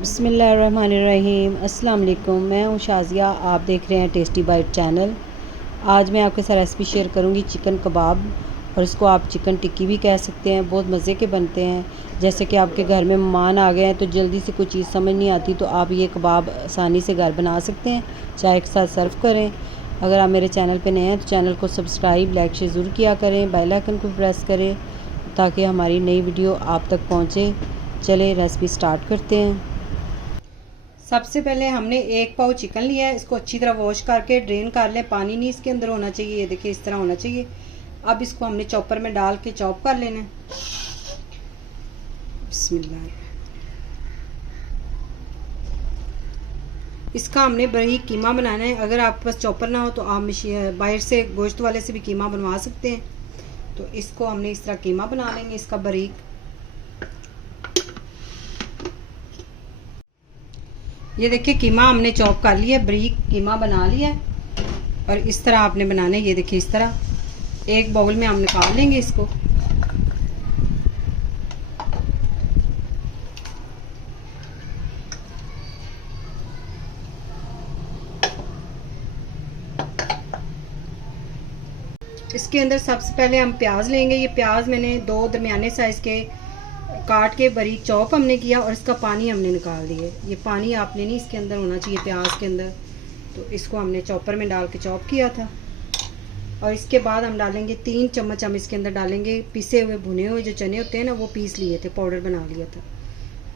बिस्मिल्लाहिर्रहमानिर्रहीम। अस्सलाम वालेकुम। मैं हूँ शाज़िया, आप देख रहे हैं टेस्टी बाइट चैनल। आज मैं आपके साथ रेसिपी शेयर करूँगी चिकन कबाब, और इसको आप चिकन टिक्की भी कह सकते हैं। बहुत मज़े के बनते हैं। जैसे कि आपके घर में मेहमान आ गए हैं तो जल्दी से कोई चीज़ समझ नहीं आती, तो आप ये कबाब आसानी से घर बना सकते हैं, चाय के साथ सर्व करें। अगर आप मेरे चैनल पर नए हैं तो चैनल को सब्सक्राइब, लाइक, शेयर ज़रूर किया करें। बेल आइकन को प्रेस करें ताकि हमारी नई वीडियो आप तक पहुँचे। चले रेसिपी स्टार्ट करते हैं। सबसे पहले हमने 1 पाव चिकन लिया है। इसको अच्छी तरह वॉश करके ड्रेन कर लें। पानी नहीं इसके अंदर होना चाहिए। ये देखिए इस तरह होना चाहिए। अब इसको हमने चॉपर में डाल के चॉप कर लेना है। बिस्मिल्लाह। इसका हमने बारीक कीमा बनाना है। अगर आपके पास चॉपर ना हो तो आप बाहर से गोश्त वाले से भी कीमा बनवा सकते हैं। तो इसको हमने इस तरह कीमा बना लेंगे इसका बारीक। ये देखिए कीमा हमने चॉप कर लिया, बारीक कीमा बना लिया। और इस तरह आपने बनाना है। ये देखिए इस तरह एक बाउल में हम निकाल लेंगे इसको। इसके अंदर सबसे पहले हम प्याज लेंगे। ये प्याज मैंने 2 दरमियाने साइज़ के काट के बारीक चॉप हमने किया, और इसका पानी हमने निकाल दिया। ये पानी आपने नहीं इसके अंदर होना चाहिए प्याज के अंदर। तो इसको हमने चॉपर में डाल के चॉप किया था। और इसके बाद हम डालेंगे 3 चम्मच हम इसके अंदर डालेंगे पिसे हुए भुने हुए जो चने होते हैं ना, वो पीस लिए थे, पाउडर बना लिया था।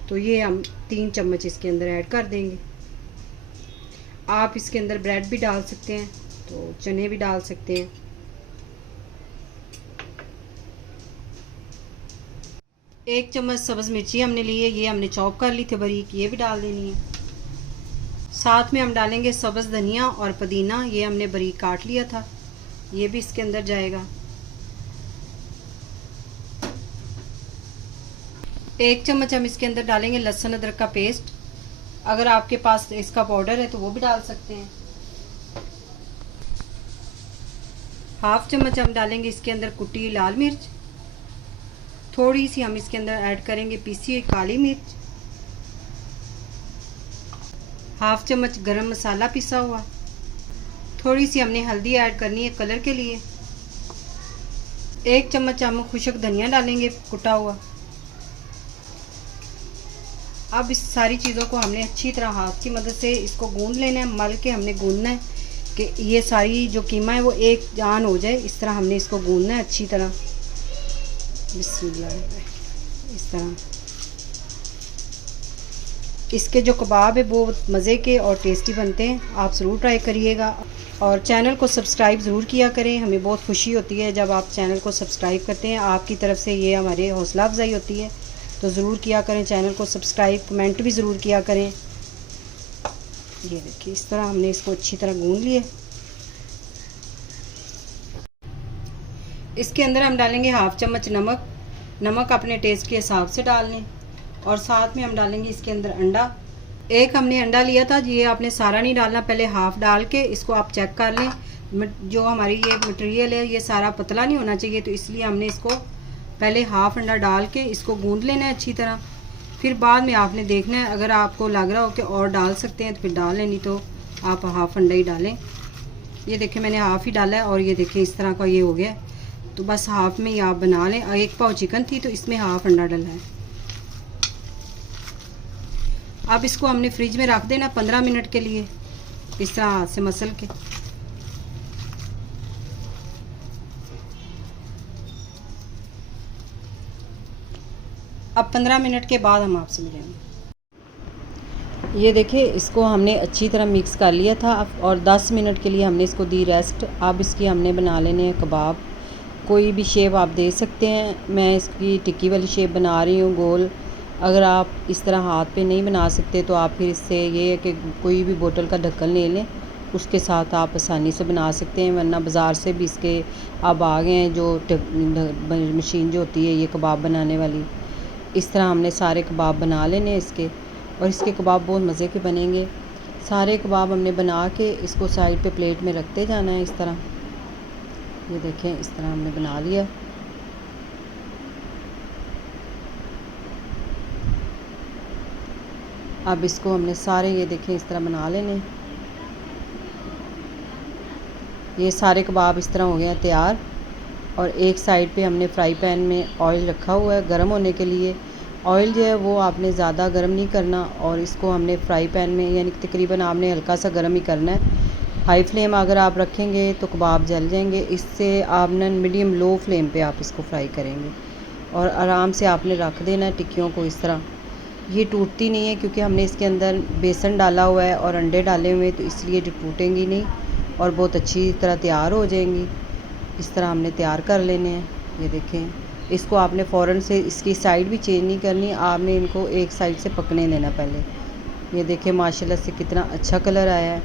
तो ये हम 3 चम्मच इसके अंदर ऐड कर देंगे। आप इसके अंदर ब्रेड भी डाल सकते हैं, तो चने भी डाल सकते हैं। 1 चम्मच सब्ज़ मिर्ची हमने ली है, ये हमने चॉप कर ली थी बारीक, ये भी डाल देनी है। साथ में हम डालेंगे सब्ज़ धनिया और पुदीना, ये हमने बारीक काट लिया था, ये भी इसके अंदर जाएगा। 1 चम्मच हम इसके अंदर डालेंगे लहसुन अदरक का पेस्ट। अगर आपके पास इसका पाउडर है तो वो भी डाल सकते हैं। 1/2 चम्मच हम डालेंगे इसके अंदर कुटी हुई लाल मिर्च। थोड़ी सी हम इसके अंदर ऐड करेंगे पीसी हुई काली मिर्च। 1/2 चम्मच गरम मसाला पिसा हुआ। थोड़ी सी हमने हल्दी ऐड करनी है कलर के लिए। 1 चम्मच हम खुश्क धनिया डालेंगे कुटा हुआ। अब इस सारी चीज़ों को हमने अच्छी तरह हाथ की मदद से इसको गूंद लेना है। मल के हमने गूंदना है कि ये सारी जो कीमा है वो एक जान हो जाए। इस तरह हमने इसको गूंदना है अच्छी तरह। बिस्मिल्लाह। इस तरह इसके जो कबाब है वो मज़े के और टेस्टी बनते हैं। आप ज़रूर ट्राई करिएगा, और चैनल को सब्सक्राइब ज़रूर किया करें। हमें बहुत खुशी होती है जब आप चैनल को सब्सक्राइब करते हैं। आपकी तरफ से ये हमारे हौसला अफजाई होती है, तो ज़रूर किया करें चैनल को सब्सक्राइब। कमेंट भी ज़रूर किया करें। ये देखिए इस तरह हमने इसको अच्छी तरह गूंद लिया। इसके अंदर हम डालेंगे 1/2 चम्मच नमक। नमक अपने टेस्ट के हिसाब से डाल लें। और साथ में हम डालेंगे इसके अंदर अंडा। एक हमने अंडा लिया था, ये आपने सारा नहीं डालना, पहले हाफ डाल के इसको आप चेक कर लें। जो हमारी ये मटेरियल है ये सारा पतला नहीं होना चाहिए, तो इसलिए हमने इसको पहले हाफ अंडा डाल के इसको गूंद लेना है अच्छी तरह। फिर बाद में आपने देखना है, अगर आपको लग रहा हो कि और डाल सकते हैं तो फिर डाल लें, नहीं तो आप हाफ अंडा ही डालें। ये देखिए मैंने हाफ ही डाला है, और ये देखिए इस तरह का ये हो गया। तो बस हाफ में ही आप बना लें। 1 पाव चिकन थी तो इसमें हाफ अंडा डाला है। अब इसको हमने फ्रिज में रख देना 15 मिनट के लिए, इस तरह हाथ से मसल के। अब 15 मिनट के बाद हम आपसे मिलेंगे। ये देखिए इसको हमने अच्छी तरह मिक्स कर लिया था, और 10 मिनट के लिए हमने इसको दी रेस्ट। अब इसकी हमने बना लेने हैं कबाब। कोई भी शेप आप दे सकते हैं। मैं इसकी टिक्की वाली शेप बना रही हूँ, गोल। अगर आप इस तरह हाथ पे नहीं बना सकते तो आप फिर इससे ये है कि कोई भी बोतल का ढक्कन ले लें, उसके साथ आप आसानी से बना सकते हैं। वरना बाज़ार से भी इसके अब आ गए हैं जो मशीन जो होती है ये कबाब बनाने वाली। इस तरह हमने सारे कबाब बना लेने इसके, और इसके कबाब बहुत मज़े के बनेंगे। सारे कबाब हमने बना के इसको साइड पे प्लेट में रखते जाना है इस तरह। ये देखें इस तरह हमने बना लिया। अब इसको हमने सारे ये देखें इस तरह बना लेने। ये सारे कबाब इस तरह हो गए हैं तैयार। और एक साइड पे हमने फ्राई पैन में ऑयल रखा हुआ है गर्म होने के लिए। ऑयल जो है वो आपने ज़्यादा गर्म नहीं करना, और इसको हमने फ्राई पैन में यानी तकरीबन आपने हल्का सा गर्म ही करना है। हाई फ्लेम अगर आप रखेंगे तो कबाब जल जाएंगे। इससे आपने मीडियम लो फ्लेम पे आप इसको फ्राई करेंगे और आराम से आपने रख देना है टिक्कियों को इस तरह। ये टूटती नहीं है क्योंकि हमने इसके अंदर बेसन डाला हुआ है और अंडे डाले हुए हैं, तो इसलिए जो टूटेंगी नहीं और बहुत अच्छी तरह तैयार हो जाएंगी। इस तरह हमने तैयार कर लेने हैं। ये देखें, इसको आपने फ़ौरन से इसकी साइड भी चेंज नहीं करनी, आपने इनको एक साइड से पकने देना पहले। ये देखें माशाल्लाह से कितना अच्छा कलर आया है।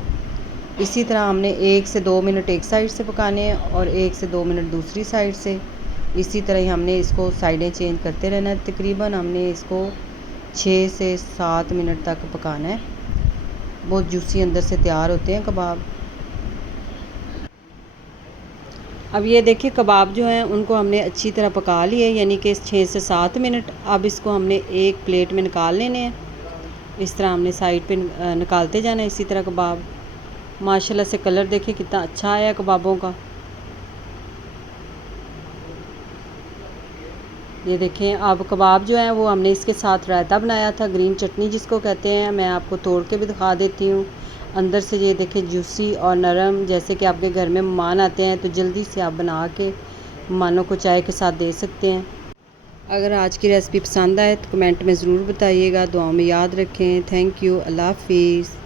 इसी तरह हमने 1 से 2 मिनट एक साइड से पकाने हैं और 1 से 2 मिनट दूसरी साइड से। इसी तरह ही हमने इसको साइडें चेंज करते रहना है। तकरीबन हमने इसको 6 से 7 मिनट तक पकाना है। बहुत जूसी अंदर से तैयार होते हैं कबाब। अब ये देखिए कबाब जो हैं उनको हमने अच्छी तरह पका लिए, यानी कि 6 से 7 मिनट। अब इसको हमने एक प्लेट में निकाल लेने हैं। इस तरह हमने साइड पे निकालते जाना है इसी तरह कबाब। माशाल्लाह से कलर देखिए कितना अच्छा आया कबाबों का। ये देखें, अब कबाब जो है वो हमने इसके साथ रायता बनाया था, ग्रीन चटनी जिसको कहते हैं। मैं आपको तोड़ के भी दिखा देती हूँ। अंदर से ये देखें जूसी और नरम, जैसे कि आपके घर में मेहमान आते हैं तो जल्दी से आप बना के मेहमानों को चाय के साथ दे सकते हैं। अगर आज की रेसिपी पसंद आए तो कमेंट में ज़रूर बताइएगा। दुआओं में याद रखें। Thank you. अल्लाह हाफिज़।